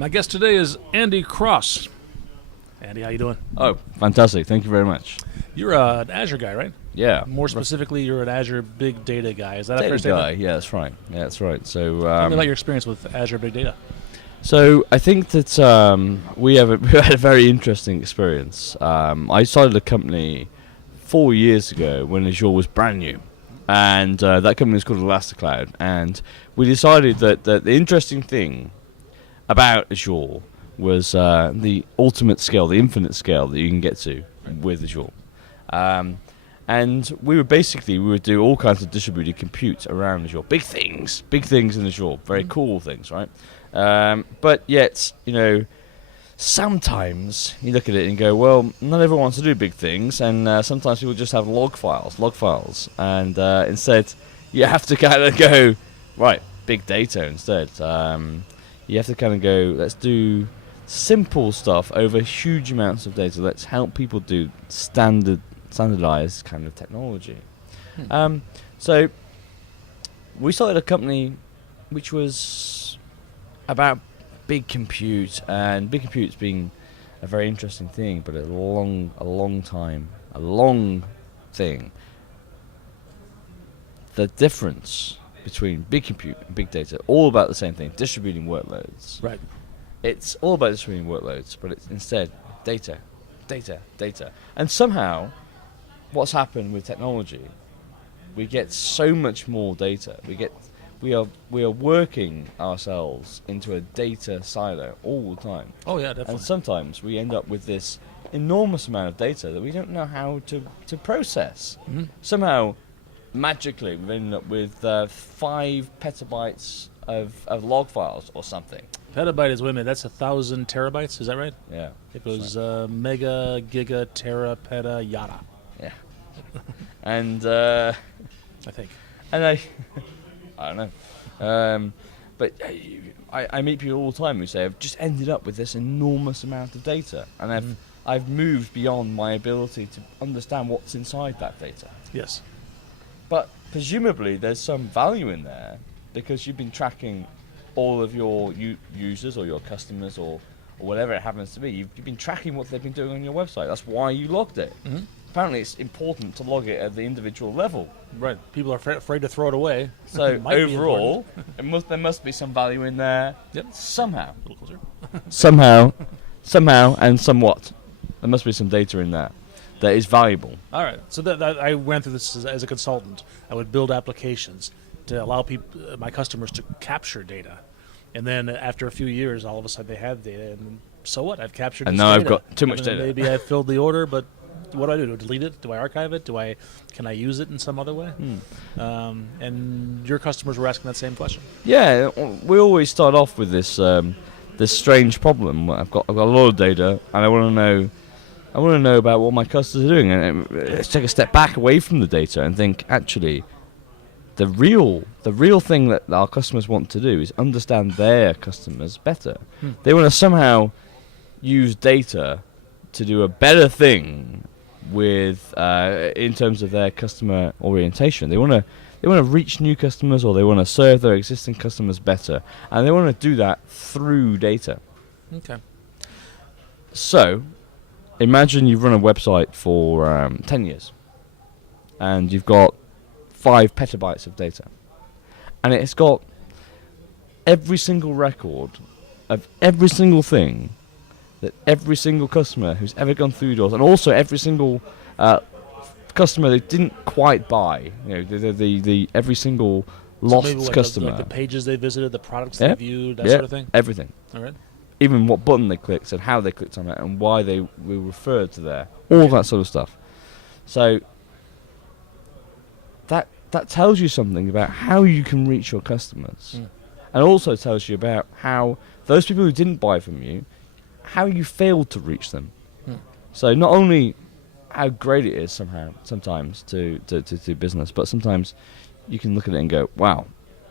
My guest today is Andy Cross. Andy, how you doing? Oh, fantastic. Thank you very much. You're an Azure guy, right? Yeah. More specifically, you're an Azure Big Data guy. Is that a Data fair statement? guy. Yeah, that's right. So, Tell me about your experience with Azure Big Data. So I think that we had a very interesting experience. I started a company 4 years ago when Azure was brand new, and that company was called ElastiCloud. And we decided that the interesting thing about Azure was the ultimate scale, the infinite scale that you can get to with Azure. And we would do all kinds of distributed compute around Azure. Big things in Azure, very cool things, right? But yet, sometimes you look at it and go, well, not everyone wants to do big things, and sometimes people just have log files, and instead you have to kind of go, right, big data instead. You have to kind of go, let's do simple stuff over huge amounts of data. Let's help people do standardized kind of technology. So we started a company which was about big compute, and big compute's been a very interesting thing, but a long thing. The difference between big compute and big data, all about the same thing, distributing workloads. Right. It's all about distributing workloads, but it's instead data. And somehow, what's happened with technology, we get so much more data. We are working ourselves into a data silo all the time. Oh, yeah, definitely. And sometimes we end up with this enormous amount of data that we don't know how to process. Mm-hmm. Somehow, magically, we've ended up with 5 petabytes of log files or something. Petabyte is, wait a minute, that's 1,000 terabytes, is that right? Yeah. It goes mega, giga, tera, peta, yada. Yeah. And I think. And I don't know. But I meet people all the time who say, I've just ended up with this enormous amount of data, and I've moved beyond my ability to understand what's inside that data. Yes. But presumably there's some value in there, because you've been tracking all of your users or your customers or whatever it happens to be. You've been tracking what they've been doing on your website. That's why you logged it. Mm-hmm. Apparently it's important to log it at the individual level. Right. People are afraid to throw it away. So overall, there must be some value in there. Yep. Somehow. A little closer. somehow and somewhat. There must be some data in there that is valuable. All right. So that I went through this as a consultant. I would build applications to allow my customers to capture data. And then after a few years, all of a sudden they have data. And so what? I've captured and this now data. I've got too much data. Maybe I filled the order, but what do I do? Do I delete it? Do I archive it? Can I use it in some other way? And your customers were asking that same question. Yeah, we always start off with this this strange problem. I've got a lot of data, and I want to know about what my customers are doing. And let's take a step back away from the data and think, actually, the real thing that our customers want to do is understand their customers better. They want to somehow use data to do a better thing with in terms of their customer orientation. They want to reach new customers, or they want to serve their existing customers better, and they want to do that through data. Okay. So, imagine you've run a website for 10 years, and you've got 5 petabytes of data, and it's got every single record of every single thing that every single customer who's ever gone through doors, and also every single customer that didn't quite buy, the every single lost customer. Like the pages they visited, the products they viewed, that sort of thing? Everything. All right. Even what button they clicked and how they clicked on it and why they were referred to there. All that sort of stuff. So that tells you something about how you can reach your customers. And also tells you about how those people who didn't buy from you, how you failed to reach them. So not only how great it is sometimes to do business, but sometimes you can look at it and go, wow,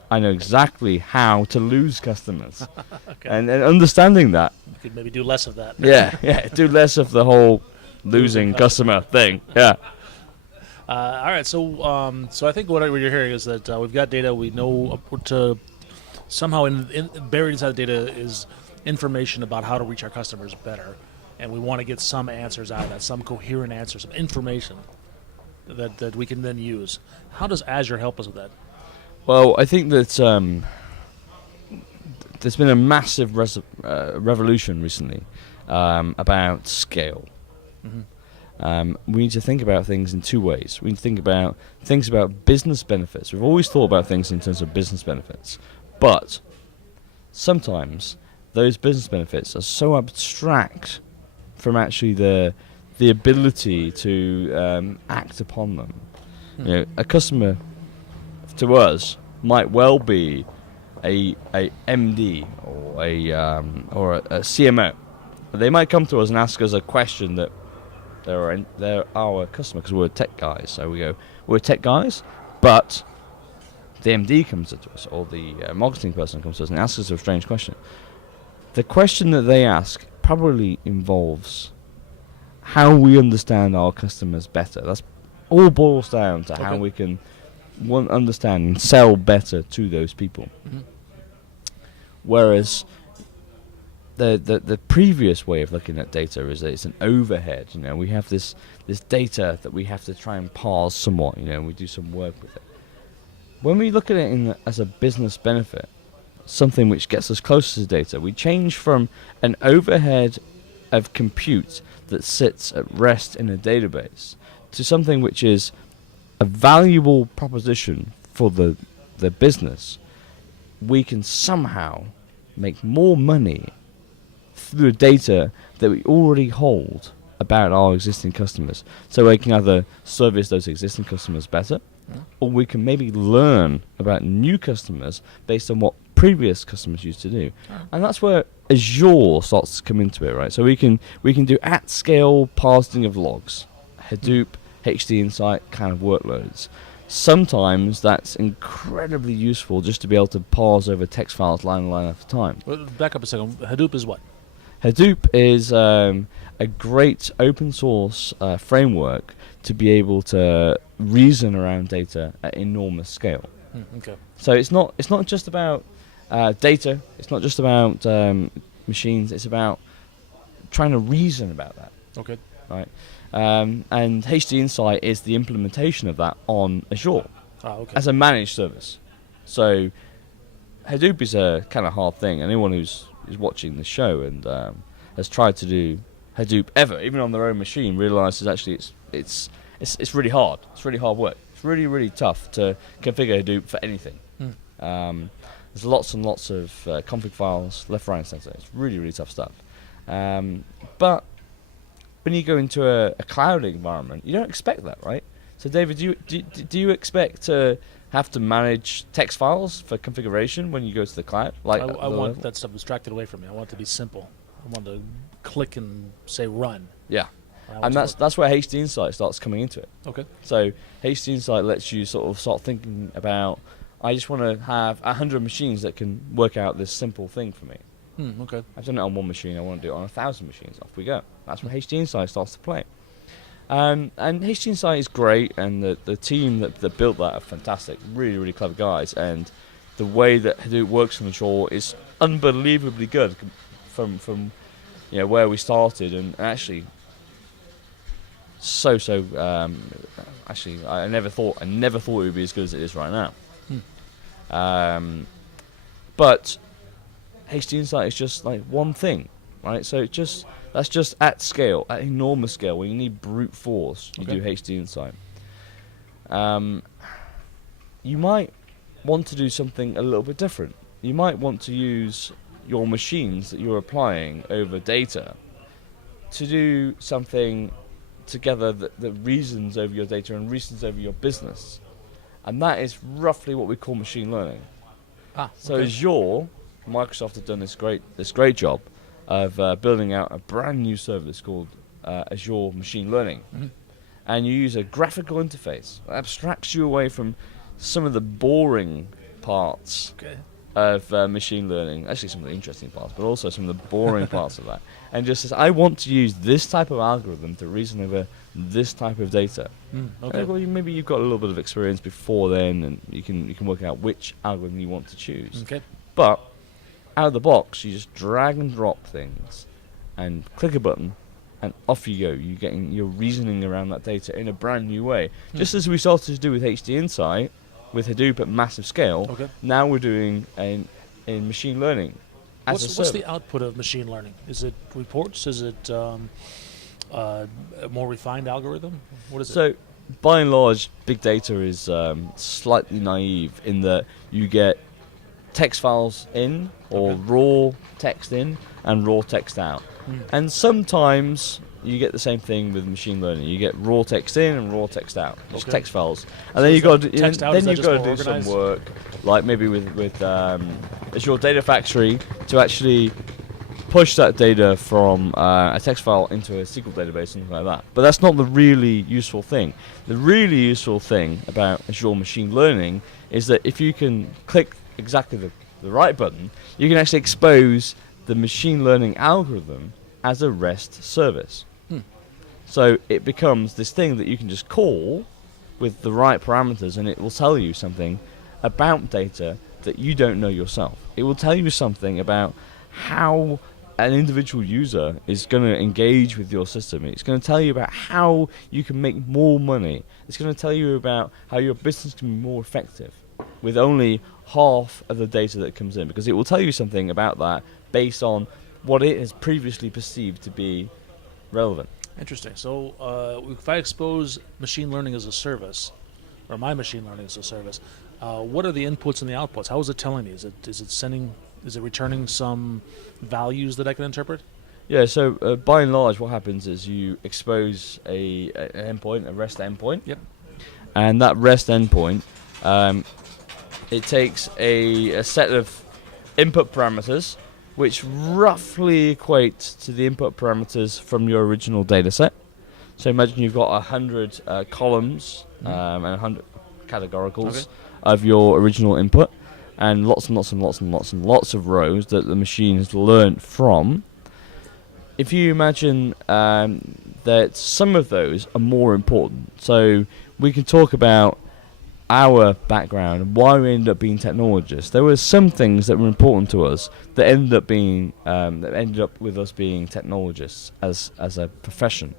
I know exactly how to lose customers. Okay. And understanding that. You could maybe do less of that. Yeah, do less of the whole losing customer thing. Yeah. All right, so I think what you're hearing is that we've got data. We know to somehow buried inside the data is information about how to reach our customers better, and we want to get some answers out of that, some coherent answers, some information that we can then use. How does Azure help us with that? Well, I think that there's been a massive revolution recently about scale. We need to think about things in two ways. We need to think about things about business benefits. We've always thought about things in terms of business benefits, but sometimes those business benefits are so abstract from actually the ability to act upon them. You know, a customer to us might well be a MD or a CMO. They might come to us and ask us a question that they're our customer, because we're tech guys. So we go, we're tech guys, but the MD comes to us, or the marketing person comes to us and asks us a strange question. The question that they ask probably involves how we understand our customers better. That's all boils down to how we can understand and sell better to those people. Whereas the previous way of looking at data is that it's an overhead. You know, we have this data that we have to try and parse somewhat. You know, and we do some work with it. When we look at it as a business benefit, something which gets us closer to data, we change from an overhead of compute that sits at rest in a database to something which is a valuable proposition for the business. We can somehow make more money through the data that we already hold about our existing customers. So we can either service those existing customers better, or we can maybe learn about new customers based on what previous customers used to do. And that's where Azure starts to come into it, right? So we can do at-scale parsing of logs, Hadoop, HD Insight kind of workloads. Sometimes that's incredibly useful just to be able to parse over text files line after time. Well, back up a second. Hadoop is what? Hadoop is a great open source framework to be able to reason around data at enormous scale. Okay. So it's not just about data. It's not just about machines. It's about trying to reason about that. Okay. Right. And HD Insight is the implementation of that on Azure as a managed service. So Hadoop is a kind of hard thing. Anyone who's watching the show and has tried to do Hadoop ever, even on their own machine, realizes actually it's really hard. It's really hard work. It's really, really tough to configure Hadoop for anything. There's lots and lots of config files, left, right, and center. It's really, really tough stuff. But when you go into a cloud environment, you don't expect that, right? So, David, do you expect to have to manage text files for configuration when you go to the cloud? Like I want that stuff abstracted away from me. I want it to be simple. I want to click and say run. Yeah. And that's where HD Insight starts coming into it. Okay. So HD Insight lets you sort of start thinking about, I just want to have 100 machines that can work out this simple thing for me. Okay. I've done it on one machine. I want to do it on 1,000 machines. Off we go. That's where HD Insight starts to play. And HD Insight is great, and the team that built that are fantastic. Really, really clever guys. And the way that Hadoop works on the shore is unbelievably good from where we started, and actually actually I never thought it would be as good as it is right now. But HD Insight is just like one thing, right? So that's just at scale, at enormous scale. When you need brute force, you do HD Insight. You might want to do something a little bit different. You might want to use your machines that you're applying over data to do something together that reasons over your data and reasons over your business. And that is roughly what we call machine learning. So Azure, Microsoft have done this great job of building out a brand new service called Azure Machine Learning. And you use a graphical interface that abstracts you away from some of the boring parts of machine learning, actually some of the interesting parts, but also some of the boring parts of that, and just says, I want to use this type of algorithm to reason over this type of data. Well, maybe you've got a little bit of experience before then, and you can work out which algorithm you want to choose. But out of the box, you just drag and drop things, and click a button, and off you go. You're reasoning around that data in a brand new way. Just as we started to do with HD Insight, with Hadoop at massive scale. Okay. Now we're doing in machine learning. What's the output of machine learning? Is it reports? Is it a more refined algorithm? What is it? So, by and large, big data is slightly naive in that you get text files in, or raw text in, and raw text out. And sometimes you get the same thing with machine learning. You get raw text in and raw text out, just text files. And So then you've got to do some organized? work, like maybe with Azure Data Factory, to actually push that data from a text file into a SQL database, something like that. But that's not the really useful thing. The really useful thing about Azure Machine Learning is that if you can click exactly the right button, you can actually expose the machine learning algorithm as a REST service. So it becomes this thing that you can just call with the right parameters, and it will tell you something about data that you don't know yourself. It will tell you something about how an individual user is going to engage with your system. It's going to tell you about how you can make more money. It's going to tell you about how your business can be more effective with only half of the data that comes in, because it will tell you something about that based on what it has previously perceived to be relevant. Interesting. So if I expose machine learning as a service, or my machine learning as a service, what are the inputs and the outputs? How is it telling me? Is it returning some values that I can interpret? Yeah, so by and large what happens is you expose an endpoint, a REST endpoint. Yep. And that REST endpoint, it takes a set of input parameters which roughly equate to the input parameters from your original data set. So imagine you've got 100 columns and 100 categoricals of your original input, and lots and lots and lots and lots and lots of rows that the machine has learnt from. If you imagine that some of those are more important, so we can talk about our background and why we ended up being technologists. There were some things that were important to us that ended up with us being technologists as a profession.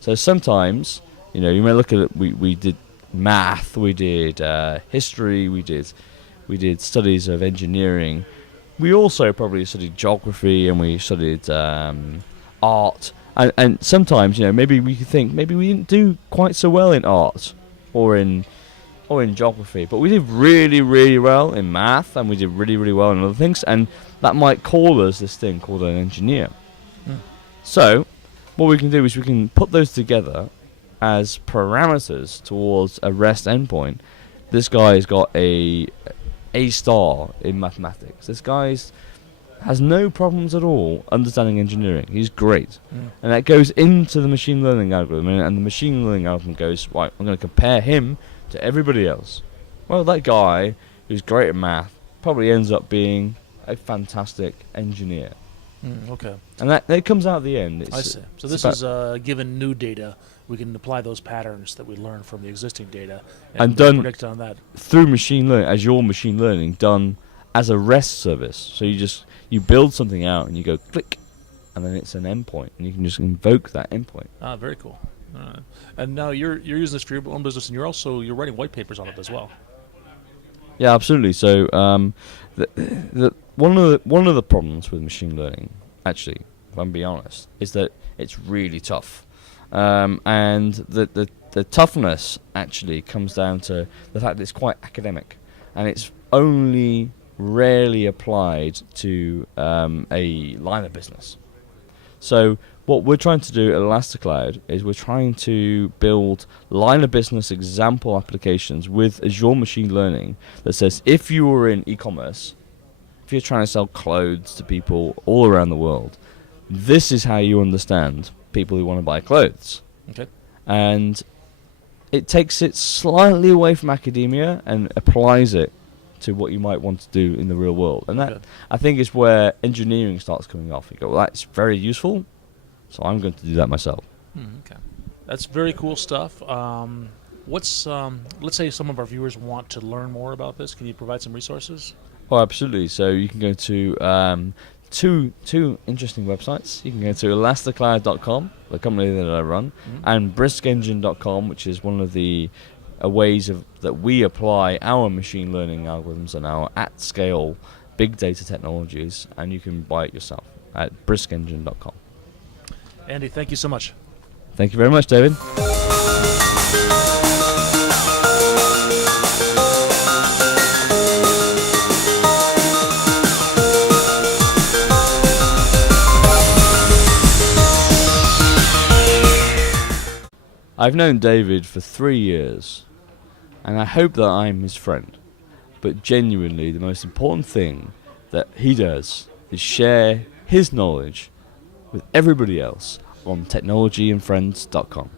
So sometimes, you may look at it. We did math, we did history, we did studies of engineering. We also probably studied geography, and we studied art. And sometimes, maybe we could think maybe we didn't do quite so well in art or in geography, but we did really, really well in math, and we did really, really well in other things, and that might call us this thing called an engineer. So what we can do is we can put those together as parameters towards a REST endpoint. This guy's got a star in mathematics. This guy's has no problems at all understanding engineering. He's great. And that goes into the machine learning algorithm, and the machine learning algorithm goes, right, I'm going to compare him to everybody else. Well, that guy who's great at math probably ends up being a fantastic engineer. Okay. And that comes out at the end. I see. So this is given new data, we can apply those patterns that we learn from the existing data and predict on that through machine learning, Azure machine learning, done as a REST service. So you build something out and you go click, and then it's an endpoint, and you can just invoke that endpoint. Very cool. And now you're using this for your own business, and you're writing white papers on it as well. Yeah, absolutely. So one of the problems with machine learning, actually, if I'm being honest, is that it's really tough, and the toughness actually comes down to the fact that it's quite academic, and it's only rarely applied to a line of business. So what we're trying to do at Elasticloud is we're trying to build line of business example applications with Azure Machine Learning that says if you were in e-commerce, if you're trying to sell clothes to people all around the world, this is how you understand people who want to buy clothes. Okay. And it takes it slightly away from academia and applies it to what you might want to do in the real world. And that, I think, is where engineering starts coming off. You go, well, that's very useful, so I'm going to do that myself. Okay. That's very cool stuff. Let's say some of our viewers want to learn more about this. Can you provide some resources? Oh, absolutely. So you can go to two interesting websites. You can go to elasticloud.com, the company that I run, and briskengine.com, which is one of the ways that we apply our machine learning algorithms and our at-scale big data technologies, and you can buy it yourself at briskengine.com. Andy, thank you so much. Thank you very much, David. I've known David for 3 years, and I hope that I'm his friend. But genuinely, the most important thing that he does is share his knowledge with everybody else on technologyandfriends.com.